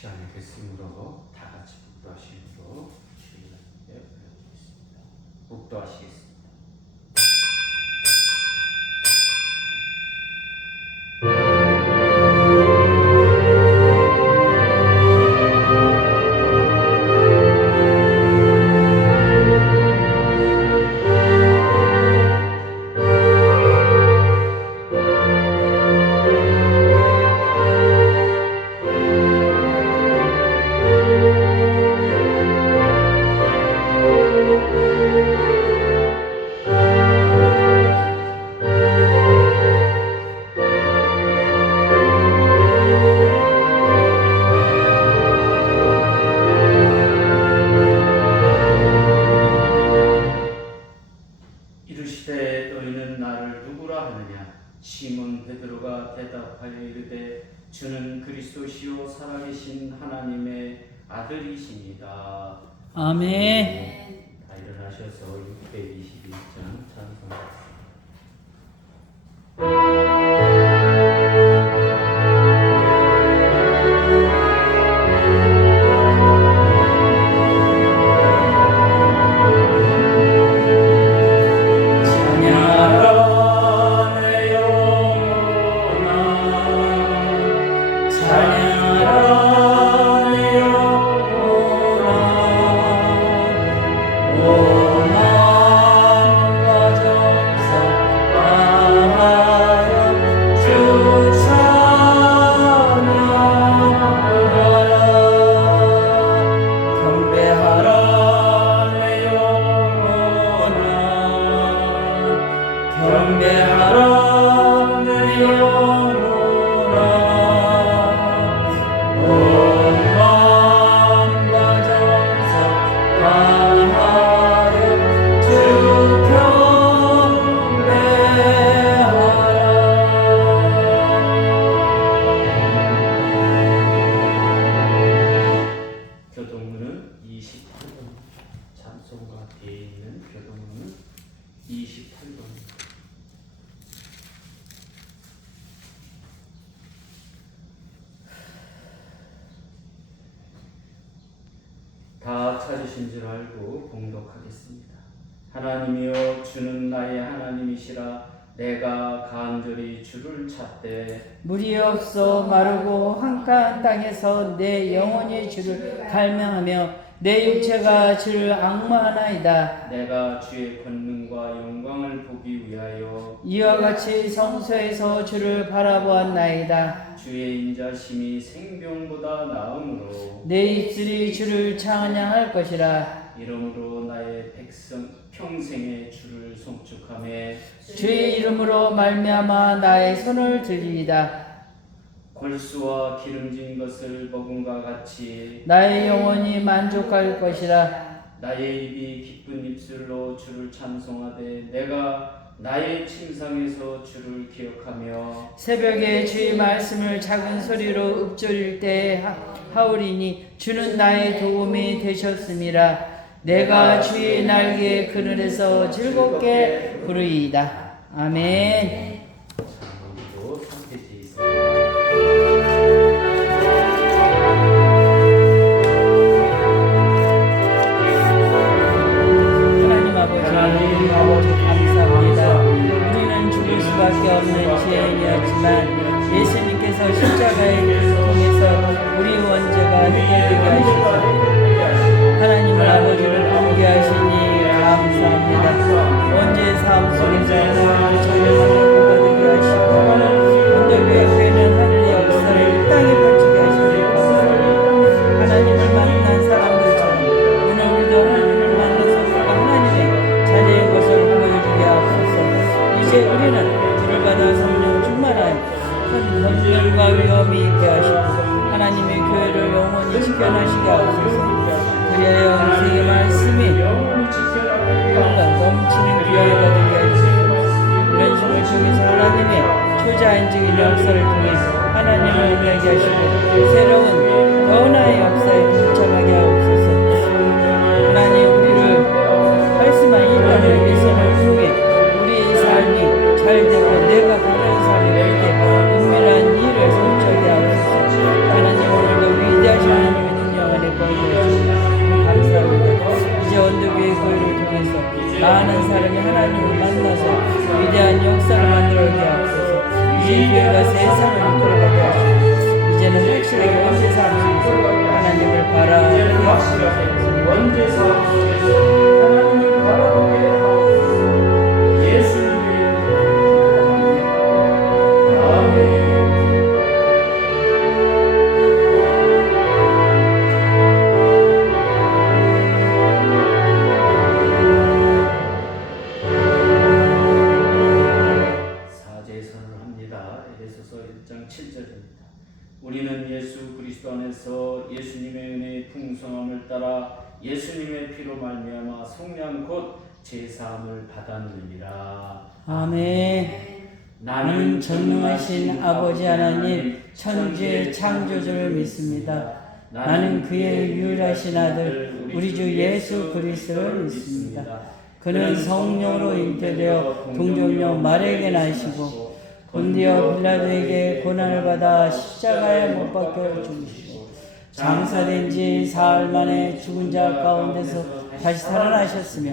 시간이 됐으므로 다 같이 묵도하시므로 주일날 배우겠습니다. 묵도하시겠습니다. 이르시되 너희는 나를 누구라 하느냐? 시몬 베드로가 대답하여 이르되 주는 그리스도시요 살아계신 하나님의 아들이시니이다. 아멘. 다 일어나셔서 622장 찬송하겠습니다. 교동문은 28번, 찬송가 뒤에 있는 교동문은 28번입니다. 다 찾으신 줄 알고 봉독하겠습니다. 하나님이여 주는 나의 하나님이시라. 내가 간절히 주를 찾되 물이 없어 마르고 한가한 땅에서 내 영혼이 주를 갈망하며 내 육체가 주를 앙마하나이다. 내가 주의 권능과 영광을 보기 위하여 이와 같이 성소에서 주를 바라보았나이다. 주의 인자심이 생명보다 나음으로 내 입술이 주를 찬양할 것이라. 이러므로 나의 백성 평생에 주를 송축하며 주의 이름으로 말미암아 나의 손을 들리이다. 골수와 기름진 것을 먹음과 같이 나의 영혼이 만족할 것이라. 나의 입이 기쁜 입술로 주를 찬송하되 내가 나의 침상에서 주를 기억하며 새벽에 주의 말씀을 작은 소리로 읊조릴 때 하오리니 주는 나의 도움이 되셨음이라. 내가 주의 날개 그늘에서 즐겁게 부르이다. 아멘. 오늘도 선택지 있습니다. 하나님 아버지 감사합니다. 우리는 죽을 수밖에 없는 죄인이었지만 예수님께서 십자가의 통해서 우리 원죄가 해결되게 하시고 하나님을 아버지를 공개하시니 감사합니다. 원죄의 삶 속에서 하나님을 전능하게 보가되게 하시고 온돌교회 교회는 하늘의 역사를 이 땅에 펼치게 하시니 감사합니다. 하나님을 만난 사람들처럼 오늘 우리도 하나님을 만나서 우리가 하나님의 자녀의 것을 보여주게 하옵소서. 이제 우리는 불을 받아 성령 충만하여 큰 권능과 위엄이 있게 하시고 하나님의 교회를 영원히 지켜나시게 하옵소서. 그리하여 음식의 말씀이 흘러 넘치는 귀하가 되게 하시고 이런 식을 통해서 하나님의 초자연적인 역사를 통해 하나님을 임하게 하시고 새로운 변화의 역사에 동참하게 하옵소서. 하나님 우리를 말씀한 이 땅을 위해서를 통해 우리의 삶이 잘되고 내가 바라는 삶이 그렇게 은밀한 일을 성취하게 하옵소서. 하나님 오늘도 위대하신 많은 사람이 하나님을 만나서 위대한 역사를 만들어오게 하옵소서. 이제 교회가 세상을 이끌어가게 하시고 이제는 확실하게 원죄 사함 속에서 하나님을 바라보게 하옵소서. 원죄 사함 속에서 하나님을 바라보게 하옵소서. 예수님의 이름으로 기도합니다. 아멘. 우리는 예수 그리스도 안에서 예수님의 은혜의 풍성함을 따라 예수님의 피로 말미암아 속량 곧 제사함을 받았느니라. 아멘. 나는 전능하신 아버지 하나님 천지의 창조주를 믿습니다. 나는 그의 유일하신 아들 우리 주 예수 그리스도를 믿습니다. 그는 성령으로 잉태되어 동정녀 마리아에게 나시고 본디오 빌라도에게 고난을 받아 십자가에 못 박혀 죽으시고 장사된 지 사흘 만에 죽은 자 가운데서 다시 살아나셨으며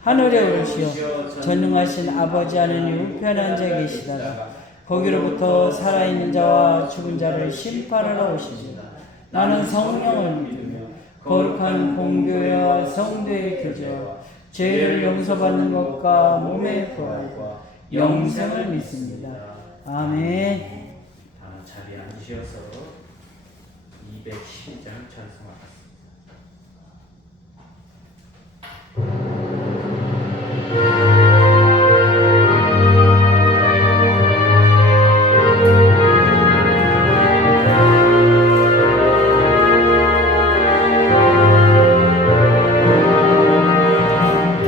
하늘에 오르시어 전능하신 아버지 하나님 우편에 앉아 계시다가 거기로부터 살아있는 자와 죽은 자를 심판하러 오십니다. 나는 성령을 믿으며 거룩한 공교회와 성도의 교제와 죄를 용서받는 것과 몸의 부활과 영생을 믿습니다. 아멘. 자리에 앉으셔서 212장 찬송하겠습니다.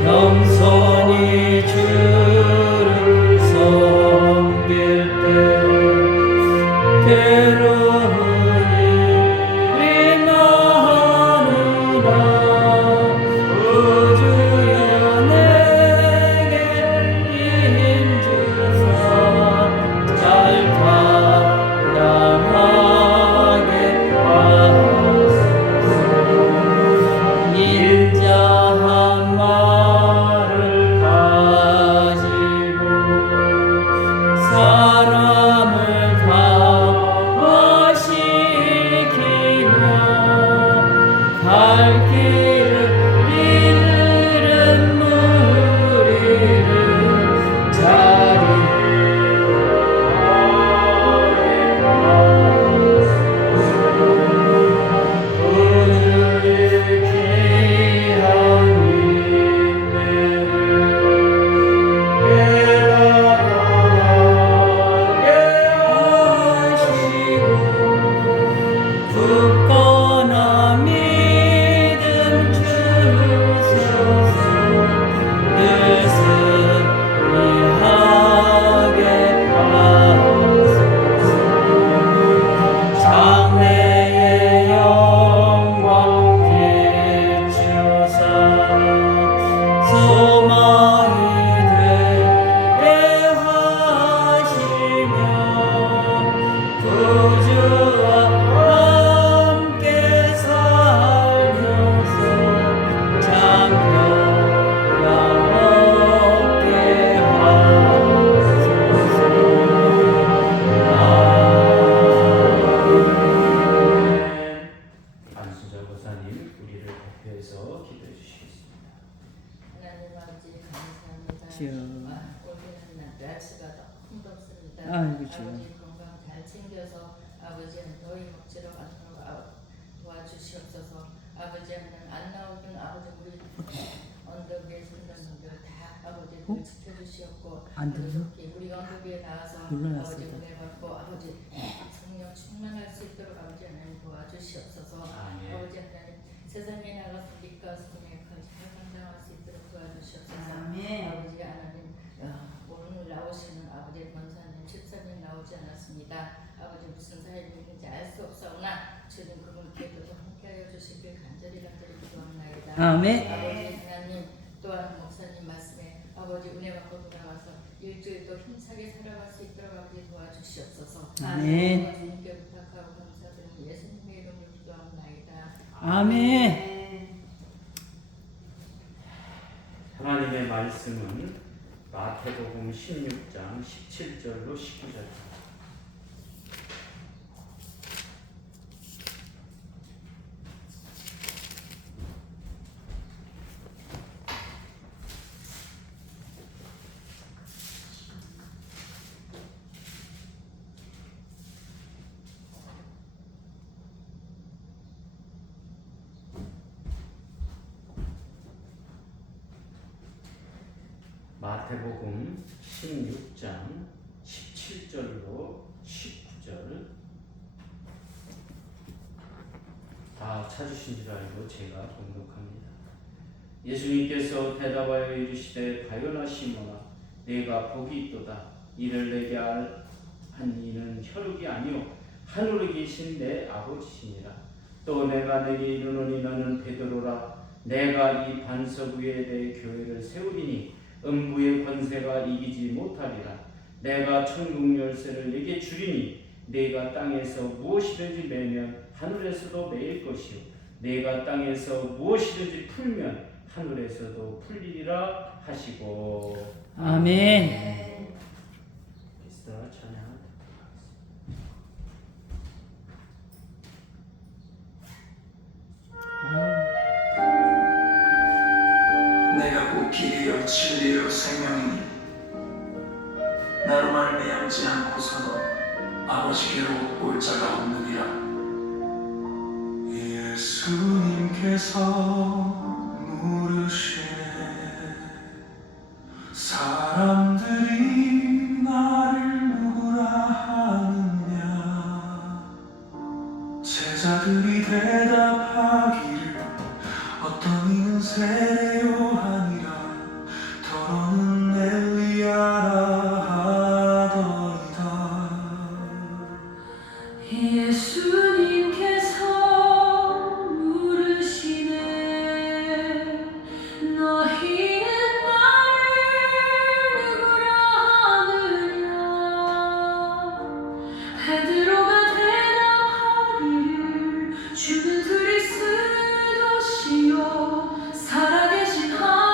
겸손히 주를 섬길 때 아이고 주여. 아버지 건강 잘 챙겨서 아버지는 너희 먹지로 않도록 도와주시옵소서. 아버지는 안 나오던 아버지 우리 언덕 위에 있는 분들 다 아버지를 지켜주시옵고 안 들려? 우리 언덕 위에 나와서 놀라놨어. 아버지 은혜 받고 아버지 성령 충만할 수 있도록 아버지 하나님 도와주시옵소서. 아버지 하나님 세상에 나가서 빛과 소금의 역할을 잘 감당할 수 있도록 도와주시옵소서. 아버지 하나님 오늘 나오시는 아버지 권사님 집사님 나오지 않았습니다. 아버지 무슨 사연인지 알 수 없사오나 주님 그분께도 함께하여 주시길 간절히 기도합나이다. 아멘. 아버지 하나님 또한 목사님 말씀에 아버지 은혜 받고 돌아가서 일주일 또 힘차게 살아갈 수 있도록 아버지 도와주시옵소서. 아멘. 주님께 부탁하고 감사드리는 예수님의 이름으로 기도합나이다. 아멘. 하나님의 말씀 말씀은 마태복음 16장 17절로 19절입니다. 마태복음 16장 17절로 19절 다 찾으신 줄 알고 제가 봉독합니다. 예수님께서 대답하여 이르시되 가요나 시몬아 내가 복이 있도다. 이를 내게 한 이는 혈육이 아니요 하늘에 계신 내 아버지시니라. 또 내가 내게 이르노니 너는 베드로라. 내가 이 반석 위에 내 교회를 세우리니 음부의 권세가 이기지 못하리라. 내가 천국 열쇠를 네게 주리니 네가 땅에서 무엇이든지 매면 하늘에서도 매일 것이요 네가 땅에서 무엇이든지 풀면 하늘에서도 풀리리라 하시고. 아멘. 그리스도 찬양합니다. 내가 곧 길이요 진리요 생명이니 나로 말미암지 않고서는 아버지께로 올 자가 없느니라. 예수님께서 물으시네 사람들이 나를 누구라 하느냐. 제자들이 대답하기를 어떤 이는 세례요 하니라. 더러는 엘리야라 하더이다. 예수님께서 물으시네 너희는 나를 누구라 하느냐. 베드로가 대답하기를 주는 그리스도시요 살아계신 하나님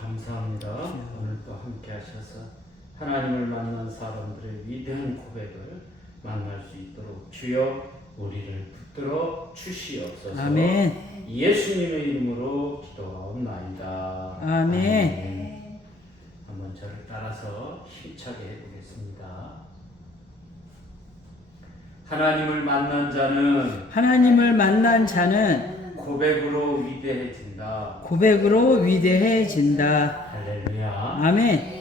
감사합니다. 오늘 또 함께 하셔서 하나님을 만난 사람들의 위대한 고백을 만날 수 있도록 주여 우리를 붙들어 주시옵소서. 아멘. 예수님의 이름으로 기도하옵나이다. 아멘. 한번 저를 따라서 힘차게 해보겠습니다. 하나님을 만난 자는 고백으로 고백으로 위대해진다. 위대해진다. 할렐루야. 아멘.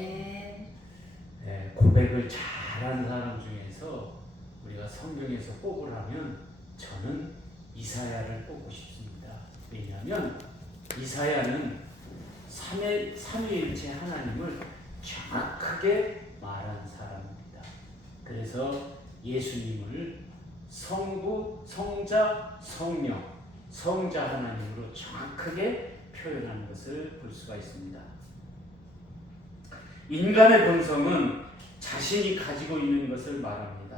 네, 고백을 잘하는 사람 중에서 우리가 성경에서 뽑으라면 저는 이사야를 뽑고 싶습니다. 왜냐하면 이사야는 삼위일체 하나님을 정확하게 말한 사람입니다. 그래서 예수님을 성부, 성자, 성령, 성자 하나님으로 정확하게 표현하는 것을 볼 수가 있습니다. 인간의 본성은 자신이 가지고 있는 것을 말합니다.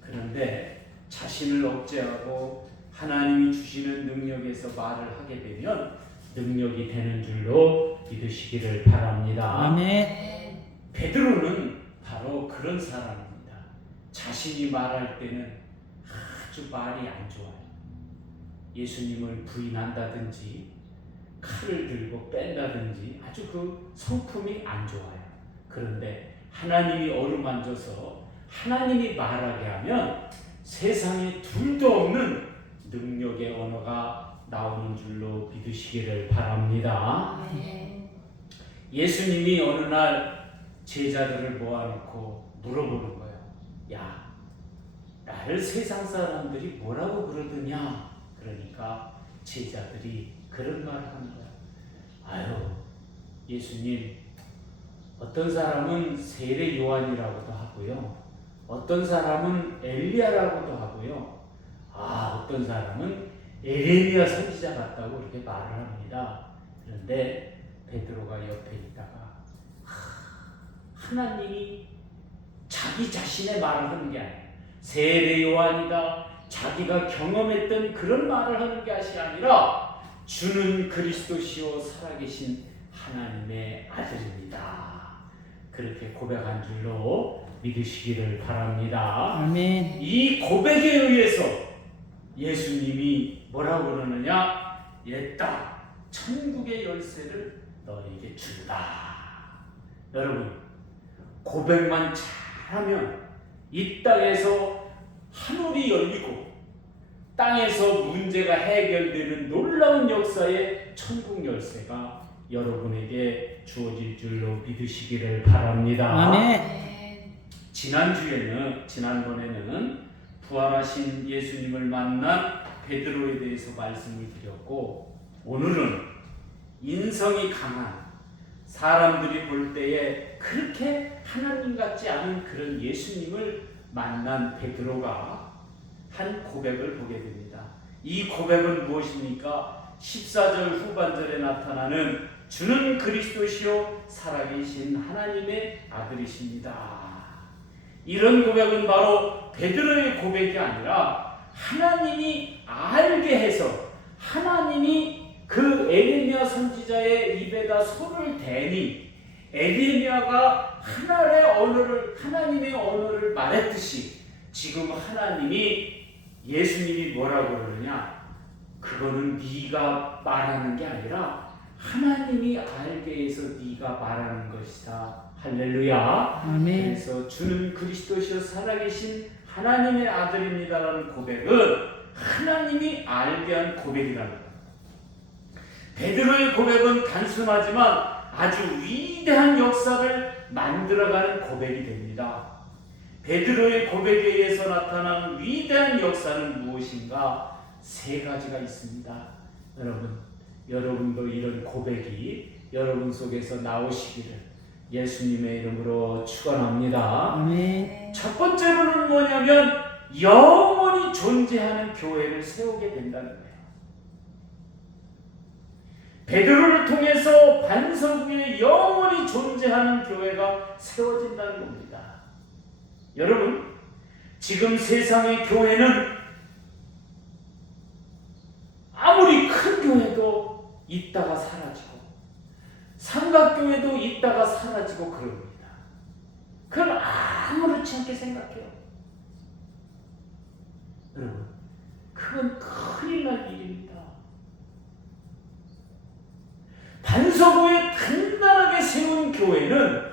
그런데 자신을 억제하고 하나님이 주시는 능력에서 말을 하게 되면 능력이 되는 줄로 믿으시기를 바랍니다. 아멘. 베드로는 바로 그런 사람입니다. 자신이 말할 때는 아주 말이 안 좋아요. 예수님을 부인한다든지 칼을 들고 뺀다든지 아주 그 성품이 안 좋아요. 그런데 하나님이 어루만져서 하나님이 말하게 하면 세상에 둘도 없는 능력의 언어가 나오는 줄로 믿으시기를 바랍니다. 예수님이 어느 날 제자들을 모아놓고 물어보는 거예요. 야, 나를 세상 사람들이 뭐라고 그러더냐? 그러니까 제자들이 그런 말을 하는 거야. 아유, 예수님, 어떤 사람은 세례 요한이라고도 하고요. 어떤 사람은 엘리야라고도 하고요. 어떤 사람은 에레미야 선지자 같다고 이렇게 말을 합니다. 그런데 베드로가 옆에 있다가 하나님이 자기 자신의 말을 하는 게 아니에요. 세례 요한이다. 자기가 경험했던 그런 말을 하는 것이 아니라 주는 그리스도시요 살아계신 하나님의 아들입니다. 그렇게 고백한 줄로 믿으시기를 바랍니다. 아멘. 이 고백에 의해서 예수님이 뭐라고 그러느냐? 옛다 천국의 열쇠를 너에게 준다. 여러분, 고백만 잘하면 이 땅에서 하늘이 열리고 땅에서 문제가 해결되는 놀라운 역사의 천국 열쇠가 여러분에게 주어질 줄로 믿으시기를 바랍니다. 아멘. 지난번에는 부활하신 예수님을 만난 베드로에 대해서 말씀을 드렸고, 오늘은 인성이 강한 사람들이 볼 때에 그렇게 하나님 같지 않은 그런 예수님을 만난 베드로가 한 고백을 보게 됩니다. 이 고백은 무엇입니까? 14절 후반절에 나타나는 주는 그리스도시요 살아계신 하나님의 아들이십니다. 이런 고백은 바로 베드로의 고백이 아니라 하나님이 알게 해서 하나님이 그 에레미야 선지자의 입에다 손을 대니 에레미야가 하나님의 언어를 말했듯이 지금 하나님이 예수님이 뭐라고 그러느냐? 그거는 네가 말하는 게 아니라 하나님이 알게 해서 네가 말하는 것이다. 할렐루야. 아멘. 그래서 주는 그리스도시요 살아계신 하나님의 아들입니다라는 고백은 하나님이 알게 한 고백이라는 거예요. 베드로의 고백은 단순하지만 아주 위대한 역사를 만들어가는 고백이 됩니다. 베드로의 고백에 의해서 나타난 위대한 역사는 무엇인가? 세 가지가 있습니다. 여러분도 이런 고백이 여러분 속에서 나오시기를 예수님의 이름으로 축원합니다. 아멘. 첫 번째로는 뭐냐면 영원히 존재하는 교회를 세우게 된다는 거예요. 베드로를 통해서 반석 위에 영원히 존재하는 교회가 세워진다는 겁니다. 여러분, 지금 세상의 교회는 아무리 큰 교회도 있다가 사라지고 삼각교회도 있다가 사라지고 그럽니다. 그걸 아무렇지 않게 생각해요. 여러분, 그건 큰일 날 일입니다. 반석호에 단단하게 세운 교회는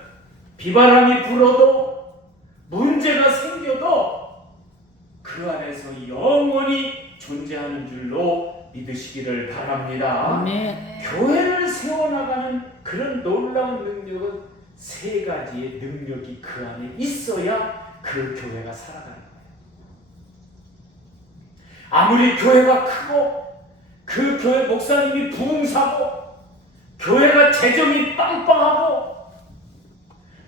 비바람이 불어도 문제가 생겨도 그 안에서 영원히 존재하는 줄로 믿으시기를 바랍니다. 아멘. 교회를 세워나가는 그런 놀라운 능력은 세 가지의 능력이 그 안에 있어야 그 교회가 살아가는 거예요. 아무리 교회가 크고 그 교회 목사님이 부흥사고 교회가 재정이 빵빵하고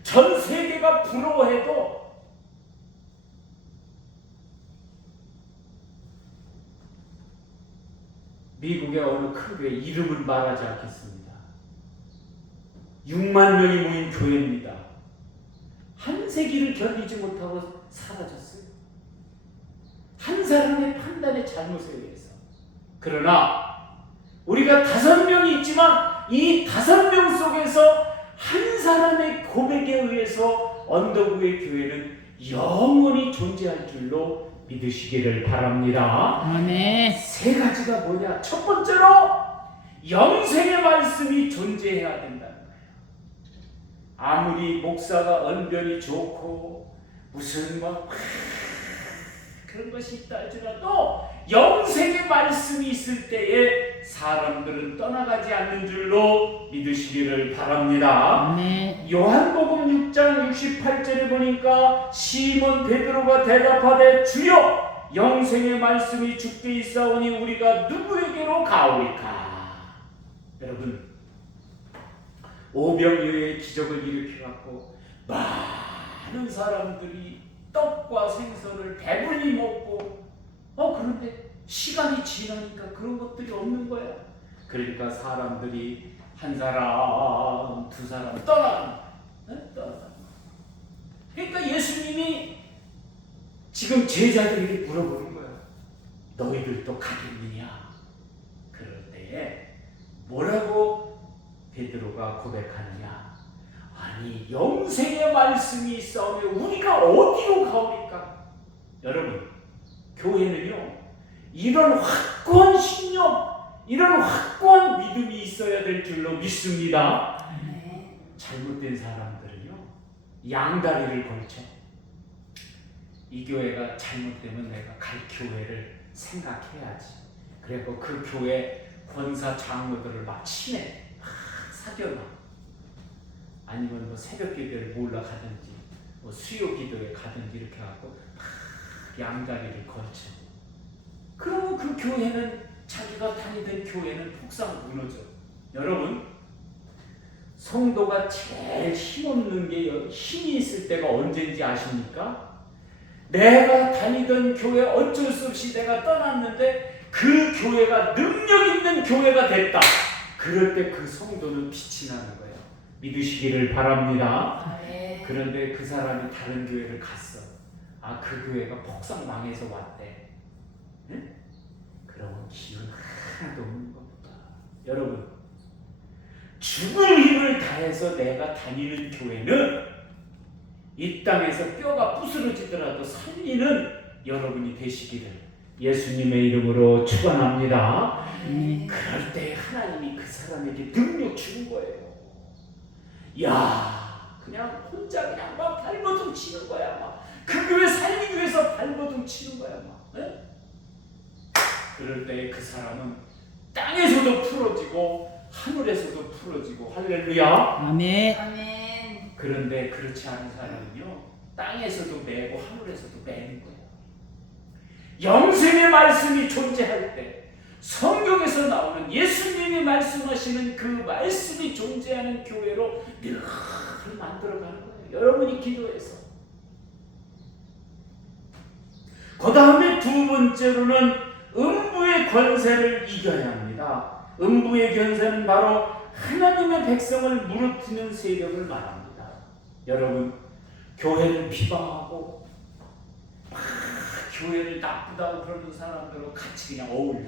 전 세계가 부러워해도 미국의 어느 큰 교회 이름을 말하지 않겠습니다. 6만 명이 모인 교회입니다. 한 세기를 견디지 못하고 사라졌어요. 한 사람의 판단의 잘못에 의해서. 그러나 우리가 5명이 있지만 이 5명 속에서 한 사람의 고백에 의해서 언더구의 교회는 영원히 존재할 줄로 믿으시기를 바랍니다. 아멘. 세 가지가 뭐냐? 첫 번째로 영생의 말씀이 존재해야 된다는 거예요. 아무리 목사가 언변이 좋고 무슨 그런 것이 있다 할지라도 영생의 말씀이 있을 때에 사람들은 떠나가지 않는 줄로 믿으시기를 바랍니다. 아멘. 요한복음 6장 68절에 보니까 시몬 베드로가 대답하되 주여 영생의 말씀이 주께 있사오니 우리가 누구에게로 가오리까? 여러분, 오병이어의 기적을 일으켜갖고 많은 사람들이 떡과 생선을 배불리 먹고 그런데 시간이 지나니까 그런 것들이 없는 거야. 그러니까 사람들이 한 사람, 두 사람 떠나는 거야. 그러니까 예수님이 지금 제자들에게 물어보는 거야. 너희들도 가겠느냐? 그럴 때에 뭐라고 베드로가 고백하느냐? 아니, 영생의 말씀이 있사오며 우리가 어디로 가오리까? 여러분, 교회는요, 이런 확고한 신념, 이런 확고한 믿음이 있어야 될 줄로 믿습니다. 잘못된 사람들은요, 양다리를 걸쳐. 이 교회가 잘못되면 내가 갈 교회를 생각해야지. 그리고 그 교회 권사 장로들을 막 친해, 사귀어놔. 아니면 뭐 새벽 기도를 몰러 가든지, 뭐 수요 기도에 가든지 이렇게 하고 막 양다리를 걸쳐. 그러면 그 교회는 자기가 다니던 교회는 폭삭 무너져. 여러분, 성도가 제일 힘없는 게 힘이 있을 때가 언제인지 아십니까? 내가 다니던 교회 어쩔 수 없이 내가 떠났는데 그 교회가 능력 있는 교회가 됐다. 그럴 때 그 성도는 빛이 나는 거예요. 믿으시기를 바랍니다. 그런데 그 사람이 다른 교회를 갔어. 그 교회가 폭삭 망해서 왔대. 응? 그러면 기운 하나도 없는 겁니다. 여러분, 죽을 힘을 다해서 내가 다니는 교회는 이 땅에서 뼈가 부스러지더라도 살리는 여러분이 되시기를 예수님의 이름으로 축원합니다. 그럴 때 하나님이 그 사람에게 능력 주는 거예요. 야, 그냥 혼자 그냥 막 발버둥 치는 거야. 막 그 교회 살리기 위해서 발버둥 치는 거야. 막. 네? 그럴 때 그 사람은 땅에서도 풀어지고 하늘에서도 풀어지고. 할렐루야. 아멘. 그런데 그렇지 않은 사람은요, 땅에서도 매고 하늘에서도 매는 거예요. 영생의 말씀이 존재할 때, 성경에서 나오는 예수님이 말씀하시는 그 말씀이 존재하는 교회로 늘 만들어가는 거예요. 여러분이 기도해서. 그 다음에 두 번째로는 음부의 권세를 이겨야 합니다. 음부의 권세는 바로 하나님의 백성을 무너뜨리는 세력을 말합니다. 여러분, 교회를 비방하고 교회를 나쁘다고 그러는 사람들하고 같이 그냥 어울려.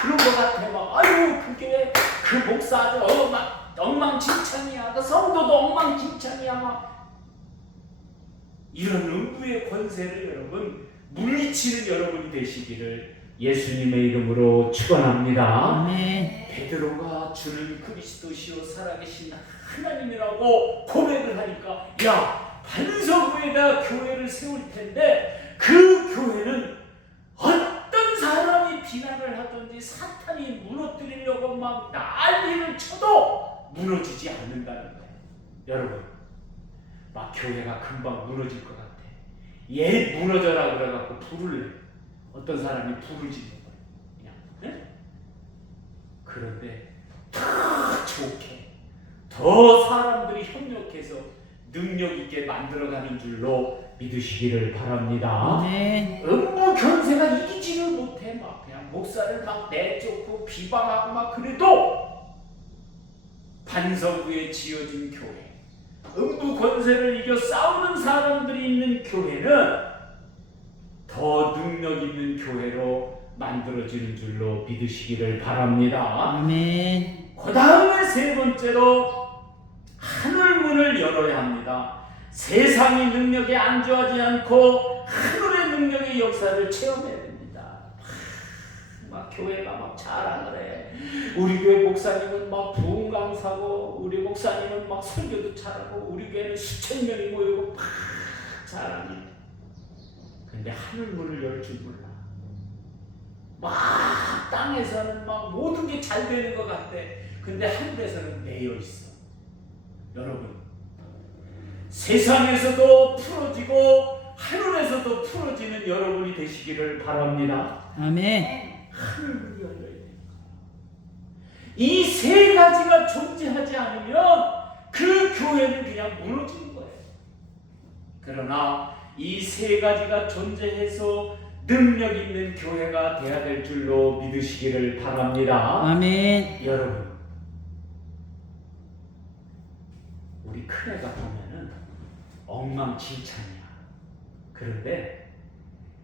그런 것 같아. 막 아유, 그게 그 목사들 막 막 엉망진창이야. 그 성도도 엉망진창이야. 막 이런 음부의 권세를 여러분 물리치는 여러분이 되시기를 예수님의 이름으로 축원합니다. 아멘. 베드로가 주는 그리스도시요 살아계신 하나님이라고 고백을 하니까 야 반석위에다 교회를 세울 텐데 그 교회는 어떤 사람이 비난을 하든지 사탄이 무너뜨리려고 막 난리를 쳐도 무너지지 않는다는 거예요. 여러분 막 교회가 금방 무너질 것 같아. 얘 무너져라 그래갖고 불을 내. 어떤 사람이 불을 짓는 거예요. 그냥 네? 그런데 더 좋게 더 사람들이 협력해서 능력 있게 만들어가는 줄로 믿으시기를 바랍니다. 아멘. 음부 견세가 이기지를 못해. 막 그냥 목사를 막 내쫓고 비방하고 막 그래도 반석 위에 지어진 교회, 음부 권세를 이겨 싸우는 사람들이 있는 교회는 더 능력 있는 교회로 만들어지는 줄로 믿으시기를 바랍니다. 아멘. 그 다음에 세 번째로 하늘문을 열어야 합니다. 세상의 능력에 안주하지 않고 하늘의 능력의 역사를 체험해야 됩니다. 막 교회가 막 자랑을 해. 우리 교회 목사님은 막 부흥 강사고 우리 목사님은 막 설교도 잘하고 우리 교회는 수천 명이 모이고 막 자랑해. 근데 하늘문을 열 줄 몰라. 막 땅에서는 막 모든 게 잘 되는 것 같대. 근데 하늘에서는 매여 있어. 여러분, 세상에서도 풀어지고 하늘에서도 풀어지는 여러분이 되시기를 바랍니다. 아멘. 하늘문이 열려야 됩니다. 이 세 가지가 존재하지 않으면 그 교회는 그냥 무너지는 거예요. 그러나 이 세 가지가 존재해서 능력 있는 교회가 되어야 될 줄로 믿으시기를 바랍니다. 아멘. 여러분, 우리 큰애가 보면은 엉망진창이야. 그런데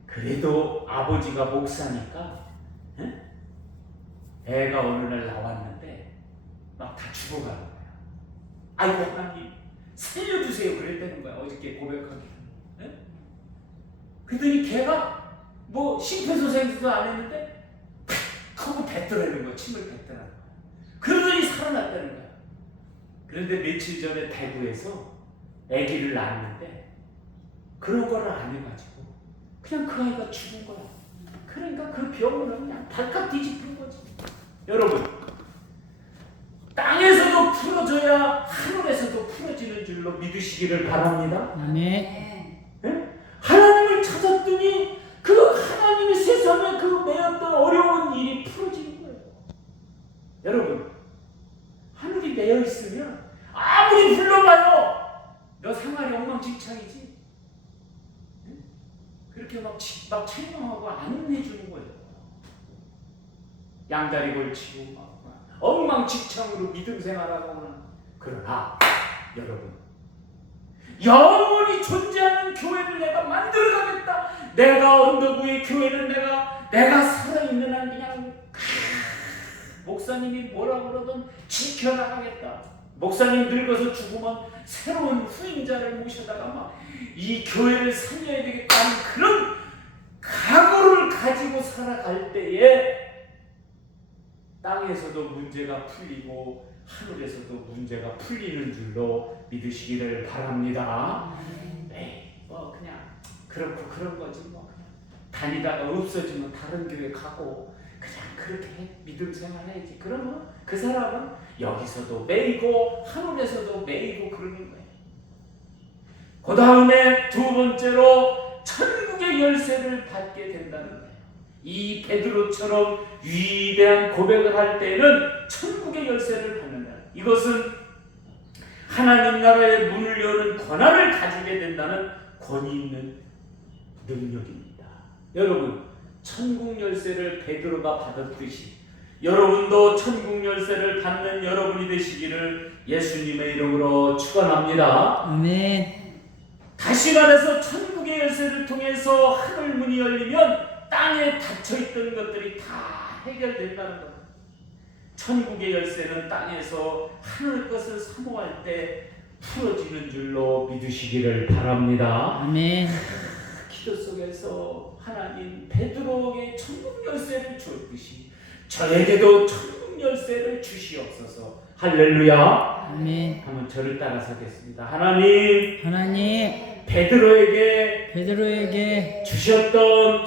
그래도 아버지가 목사니까 애가 어느 날 나왔는데 막 다 죽어가는 거야. 아이고 하나님 살려주세요 그랬다는 거야. 어저께 고백하기로. 그러더니 걔가 뭐 심폐소생술도 안 했는데 하고 뱉더라는 거야. 침을 뱉더라는 거야. 그러더니 살아났다는 거야. 그런데 며칠 전에 대구에서 아기를 낳았는데 그런 거를 안 해가지고 그냥 그 아이가 죽은 거야. 그러니까 그 병원은 그냥 발칵 뒤집힌 거지. 여러분, 땅에서도 풀어져야 하늘에서도 풀어지는 줄로 믿으시기를 바랍니다. 아멘. 하나님을 찾았더니 그 하나님의 세상에 그 매였던 어려운 일이 풀어지는 거예요. 여러분, 하늘이 매여 있으면 아무리 불러봐요, 너 생활이 엉망진창이지. 그렇게 막 책망하고 안 해주는 거예요. 양다리 걸치고 막 엉망진창으로 믿음 생활하고 하는. 그러나 여러분, 영원히 존재하는 교회를 내가 만들어가겠다. 내가 언덕 위의 교회는 내가 살아있는 한 그냥 목사님이 뭐라 그러든 지켜나가겠다. 목사님 늙어서 죽으면 새로운 후임자를 모셔다가 막 이 교회를 살려야 되겠다는 그런 각오를 가지고 살아갈 때에 땅에서도 문제가 풀리고 하늘에서도 문제가 풀리는 줄로 믿으시기를 바랍니다. 네, 뭐 그냥 그렇고 그런 거지 뭐 그냥 다니다가 없어지면 다른 교회 가고 그냥 그렇게 믿음 생활해야지. 그러면 그 사람은 여기서도 매이고 하늘에서도 매이고 그러는 거예요. 그 다음에 두 번째로 천국의 열쇠를 받게 된다는 거예요. 이 베드로처럼 위대한 고백을 할 때는 천국의 열쇠를 받는다. 이것은 하나님 나라의 문을 여는 권한을 가지게 된다는 권위 있는 능력입니다. 여러분, 천국 열쇠를 베드로가 받았듯이 여러분도 천국 열쇠를 받는 여러분이 되시기를 예수님의 이름으로 축원합니다. 아멘. 다시 말해서 천국의 열쇠를 통해서 하늘 문이 열리면 땅에 닫혀있던 것들이 다 해결된다는 것. 천국의 열쇠는 땅에서 하늘의 것을 사모할 때 풀어지는 줄로 믿으시기를 바랍니다. 아멘. 기도 속에서 하나님 베드로에게 천국 열쇠를 주었듯이 저에게도 천국 열쇠를 주시옵소서. 할렐루야. 아멘. 한번 저를 따라서겠습니다. 하나님 하나님 베드로에게 주셨던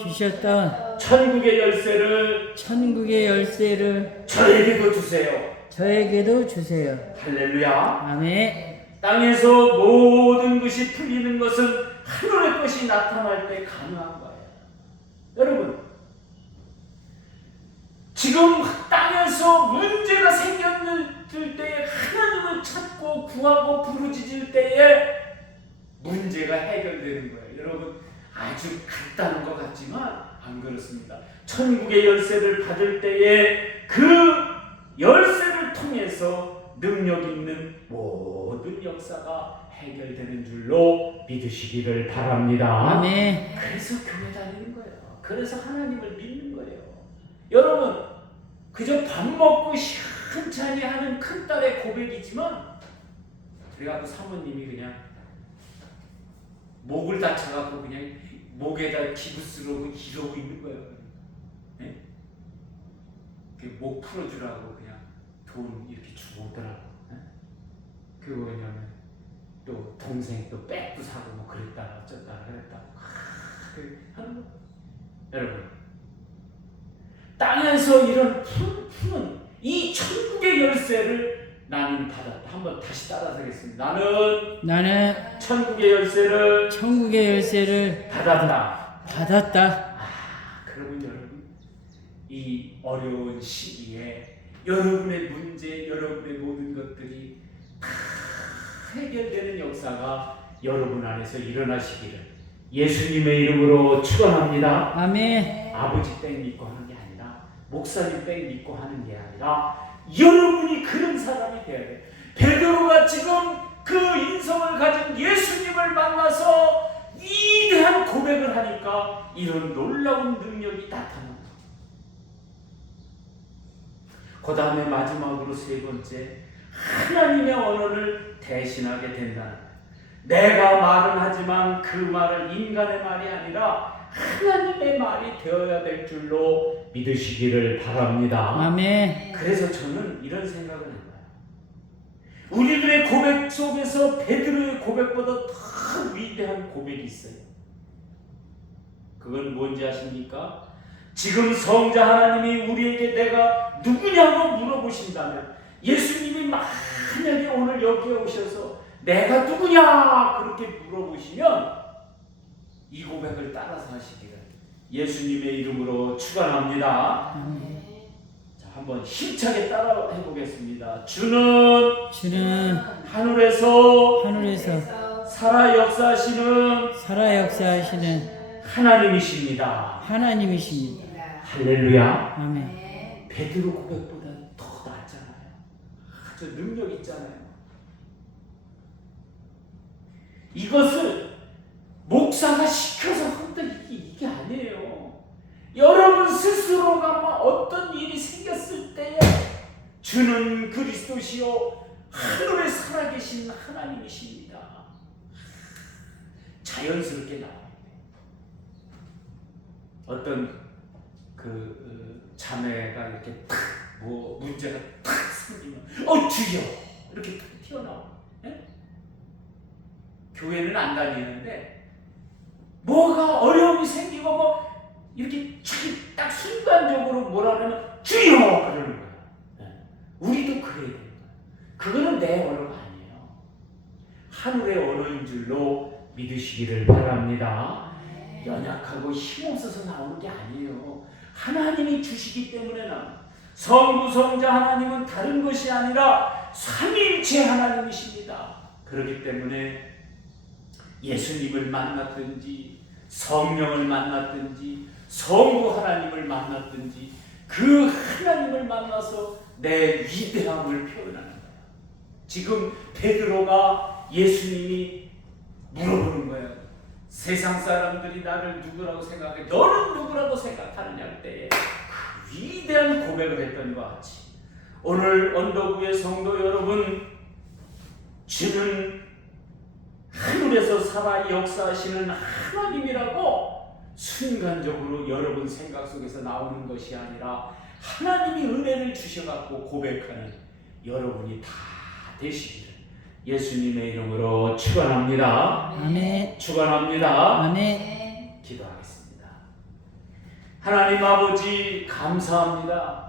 천국의 열쇠를 천국의 열쇠를 저에게도 주세요. 저에게도 주세요. 할렐루야. 아멘. 땅에서 모든 것이 풀리는 것은 하늘의 것이 나타날 때 가능한 거예요. 여러분, 지금 땅에서 문제가 생겼을 때에 하나님을 찾고 구하고 부르짖을 때에 문제가 해결되는 거예요. 여러분, 아주 간단한 것 같지만 안 그렇습니다. 천국의 열쇠를 받을 때에 그 열쇠를 통해서 능력 있는 모든 역사가 해결되는 줄로 믿으시기를 바랍니다. 아멘. 그래서 교회 다니는 거예요. 그래서 하나님을 믿는 거예요. 여러분, 그저 밥 먹고 시원찮이 하는 큰딸의 고백이지만 그래갖고 사모님이 그냥 목을 다쳐갖고 그냥 목에다 기부스러고 이러고 있는 거예요. 네? 목 풀어주라고 그냥 돈 이렇게 주고 오더라고. 네? 그거 왜냐면 또 동생 또 백도 사고 뭐 그랬다 어쩌다 그랬다고 하는 거. 여러분, 땅에서 이런 푸는 이 천국의 열쇠를 나는 받았다. 한번 다시 따라서겠습니다. 나는 천국의 열쇠를 받았다. 그러면 여러분, 이 어려운 시기에 여러분의 문제, 여러분의 모든 것들이 다 해결되는 역사가 여러분 안에서 일어나시기를 예수님의 이름으로 축원합니다. 아멘. 아버지 땡 믿고 하는 게 아니라 목사님 땡 믿고 하는 게 아니라 여러분이 그런 사람이 돼야 돼. 베드로가 지금 그 인성을 가진 예수님을 만나서 위대한 고백을 하니까 이런 놀라운 능력이 나타납니다. 그 다음에 마지막으로 세 번째, 하나님의 언어를 대신하게 된다는 거예요. 내가 말은 하지만 그 말은 인간의 말이 아니라 하나님의 말이 되어야 될 줄로 믿으시기를 바랍니다. 아멘. 그래서 저는 이런 생각을 해봐요. 우리들의 고백 속에서 베드로의 고백보다 더 위대한 고백이 있어요. 그건 뭔지 아십니까? 지금 성자 하나님이 우리에게 내가 누구냐고 물어보신다면, 예수님이 만약에 오늘 여기에 오셔서 내가 누구냐 그렇게 물어보시면 이 고백을 따라서 하시기를 예수님의 이름으로 축원합니다. 자, 한번 힘차게 따라 해보겠습니다. 주는 하늘에서 살아 역사하시는 하나님이십니다. 할렐루야. 아멘. 베드로 고백보다 더 낫잖아요. 아주 능력 있잖아요. 이것을 목사가 시켜서 한다 이게 아니에요. 여러분 스스로가 어떤 일이 생겼을 때에 주는 그리스도시요 하늘에 살아계신 하나님이십니다. 자연스럽게 나와요. 어떤 자매가 이렇게 탁 문제가 탁 생기면 주여 이렇게 탁 튀어나와. 네? 교회는 안 다니는데 뭐가 어려움이 생기고 이렇게 딱 순간적으로 뭐라 그러면 주여 그러는 거야. 네. 우리도 그래야 되는 거야. 그거는 내 언어가 아니에요. 하늘의 언어인 줄로 믿으시기를 바랍니다. 연약하고 힘없어서 나오는 게 아니에요. 하나님이 주시기 때문에 나옵니다. 성부 성자 하나님은 다른 것이 아니라 삼위일체 하나님이십니다. 그렇기 때문에 예수님을 만났든지 성령을 만났든지 성부 하나님을 만났든지 그 하나님을 만나서 내 위대함을 표현하는 거예요. 지금 베드로가 예수님이 물어보는 거예요. 세상 사람들이 나를 누구라고 생각해? 너는 누구라고 생각하느냐 할 때에 그 위대한 고백을 했던 것 같이 오늘 언덕 위의 성도 여러분, 주는 하늘에서 살아 역사하시는 하나님이라고 순간적으로 여러분 생각 속에서 나오는 것이 아니라 하나님이 은혜를 주셔갖고 고백하는 여러분이 다 되시기를 예수님의 이름으로 축원합니다. 아멘. 축원합니다. 아멘. 기도하겠습니다. 하나님 아버지 감사합니다.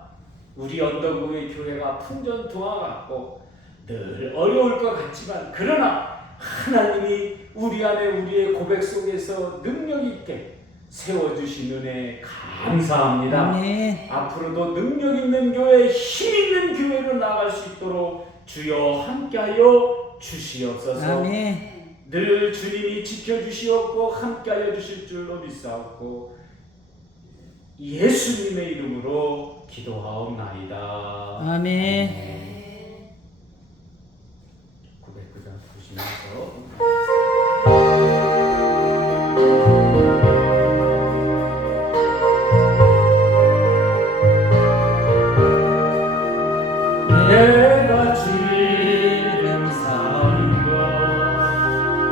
우리 언덕의 교회가 풍전등화 같고 늘 어려울 것 같지만 그러나 하나님이 우리 안에 우리의 고백 속에서 능력 있게 세워주신 은혜 감사합니다. 아멘. 앞으로도 능력 있는 교회, 힘 있는 교회로 나갈 수 있도록 주여 함께하여 주시옵소서. 아멘. 늘 주님이 지켜주시옵고 함께하여 주실 줄로 믿사옵고 예수님의 이름으로 기도하옵나이다. 아멘. 909장 보시면서 내가 주님 사는 것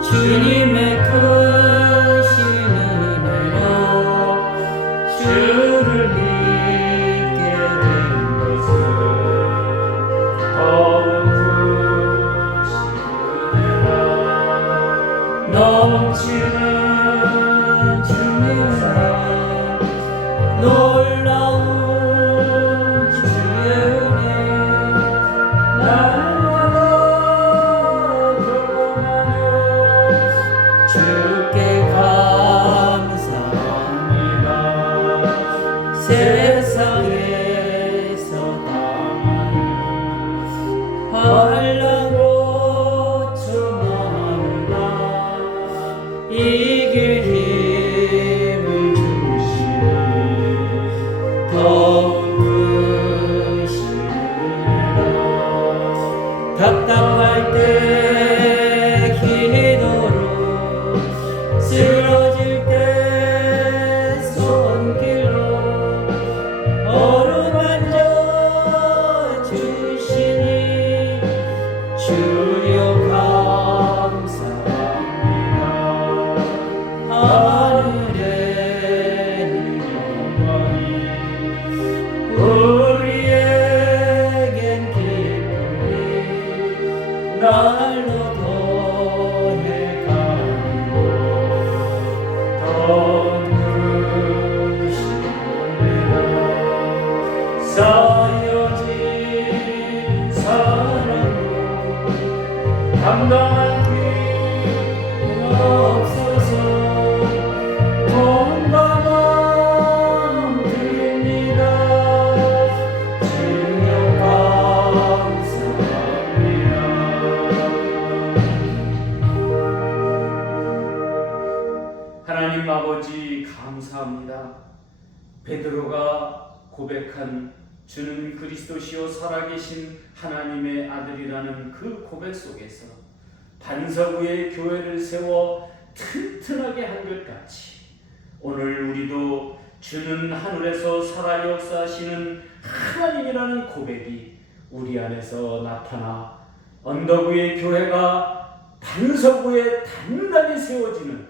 주님의 크신 은혜로 주를 믿게 된 것은 더욱 크신 은혜라 넘치는 주님의 놀라운 주의 은혜 날마다 경험하며 주께 감사합니다. 세상에서 당하는 환난 고초마다 이길 힘을 주시니 더욱 크신 은혜라 답답할 때 기도로 쓰러질 때 손길로 어루만져 주시니 주여 감사합니다. 하늘에는 영광이 우리에겐 기쁨이 날로 더해가고 더 크신 은혜라 쌓여진 사랑으로 감당할 길 없어서 건강함 드립니다. 주여 감사합니다. 하나님 아버지 감사합니다. 베드로가 고백한 주는 그리스도시요 살아계신 하나님의 아들이라는 그 고백 속에서 반석 위에 교회를 세워 튼튼하게 한 것 같이 오늘 우리도 주는 하늘에서 살아 역사하시는 하나님이라는 고백이 우리 안에서 나타나 언덕 위의 교회가 반석 위에 단단히 세워지는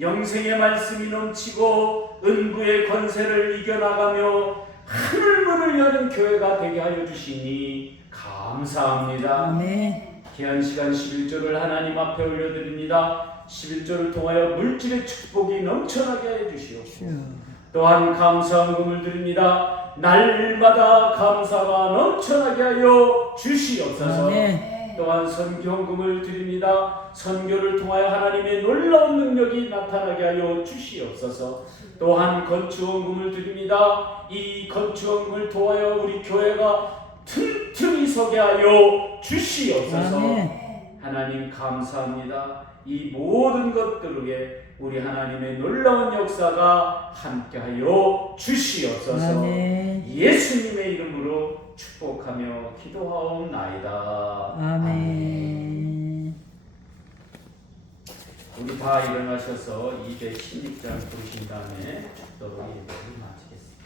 영생의 말씀이 넘치고 은부의 권세를 이겨나가며 하늘문을 여는 교회가 되게 하여 주시니 감사합니다. 아멘. 귀한 시간 11조를 하나님 앞에 올려드립니다. 11조를 통하여 물질의 축복이 넘쳐나게 하여 주시옵소서. 또한 감사한 금을 드립니다. 날마다 감사가 넘쳐나게 하여 주시옵소서. 아멘. 또한 선교금을 드립니다. 선교를 통하여 하나님의 놀라운 능력이 나타나게 하여 주시옵소서. 또한 건축원금을 드립니다. 이 건축원금을 통하여 우리 교회가 튼튼히 서게 하여 주시옵소서. 아멘. 하나님 감사합니다. 이 모든 것들 위에 우리 하나님의 놀라운 역사가 함께하여 주시옵소서. 아멘. 예수님의 이름으로 축복하며 기도하옵나이다. 아멘. 우리 다 일어나셔서 216장 부르신 다음에 축도로 예배를 마치겠습니다.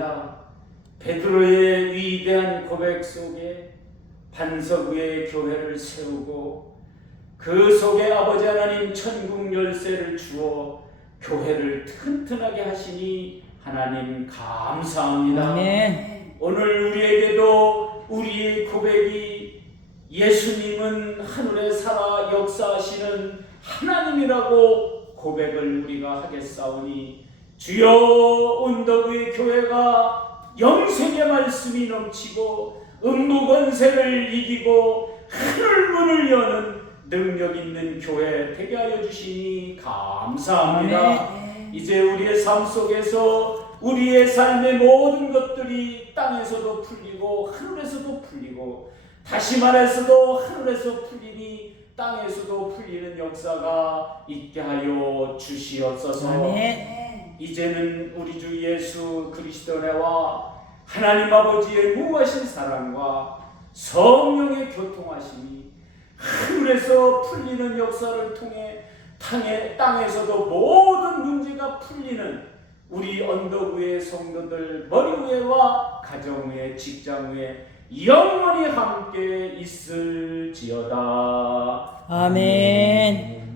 감사합니다. 베드로의 위대한 고백 속에 반석 위에 교회를 세우고 그 속에 아버지 하나님 천국 열쇠를 주어 교회를 튼튼하게 하시니 하나님 감사합니다. 아멘. 오늘 우리에게도 우리의 고백이 예수님은 하늘에 살아 역사하시는 하나님이라고 고백을 우리가 하겠사오니 주여 언덕의 교회가 영생의 말씀이 넘치고 음부권세를 이기고 하늘문을 여는 능력 있는 교회 되게 하여 주시니 감사합니다. 이제 우리의 삶 속에서 우리의 삶의 모든 것들이 땅에서도 풀리고 하늘에서도 풀리고 다시 말해서도 하늘에서 풀리니 땅에서도 풀리는 역사가 있게 하여 주시옵소서. 아멘. 이제는 우리 주 예수 그리스도와 하나님 아버지의 무하신 사랑과 성령의 교통하심이 하늘에서 풀리는 역사를 통해 땅에서도 모든 문제가 풀리는 우리 언덕 위의 성도들 머리 위에와 가정 위에 직장 위에 영원히 함께 있을지어다. 아멘.